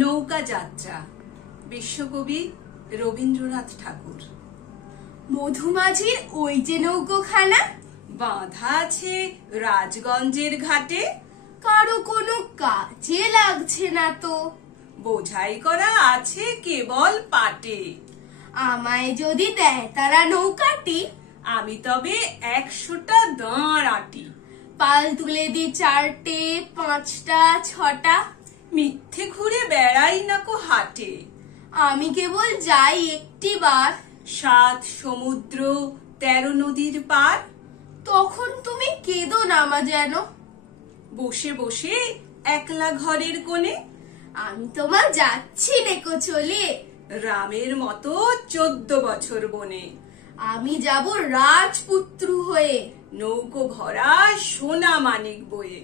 নৌকা যাত্রা, বিশ্বকবি রবীন্দ্রনাথ ঠাকুর। মধুমাঝির ওই যে নৌকোখানা বাঁধা আছে রাজগঞ্জের ঘাটে, কারো কোনো কাজে লাগছে না তো, বোঝাই করা আছে কেবল পাটে। আমায় যদি দেয় তারা নৌকাটি, আমি তবে 100টা দাঁড় আটি। পাল তুলে দি 4টে 5টা 6টা, মিথ্যে ঘুরে বেড়াই নাকো হাটে। আমি কেবল যাই একটি বার, 7 সমুদ্র 13 নদীর পার। তখন তুমি কেঁদো না মা যেন, বসে বসে একলা ঘরের কোণে। আমি তোমার যাচ্ছি নেকো চলে, রামের মতো 14 বছর বনে। আমি যাব রাজপুত্র হয়ে, নৌকো ভরা সোনা মানিক বয়ে।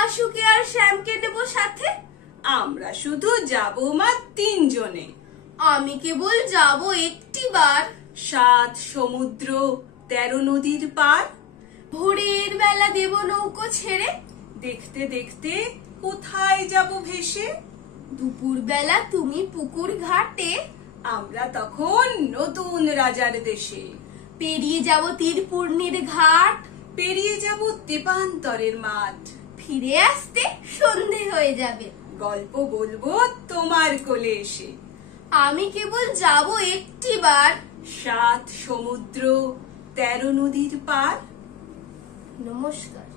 আশুকে আর শ্যামকে নেব সাথে, আমরা শুধু যাব মা 3 জনে। আমি কেবল যাব একটি বার, 7 সমুদ্র 13 নদীর পার। ভোরের বেলা দেব নৌকো ছেড়ে, দেখতে দেখতে কোথায় যাব ভেসে। দুপুর বেলা তুমি পুকুর ঘাটে, আমরা তখন নতুন রাজার দেশে। পেরিয়ে যাব তীরপূর্ণির ঘাট, পেরিয়ে যাব তেপান্তরের মাঠ। ফিরে আসতে সন্ধে হয়ে যাবে, গল্প বলবো তোমার কোলে এসে। আমি কেবল যাব একটি বার, 7 সমুদ্র 13 নদীর পার। নমস্কার।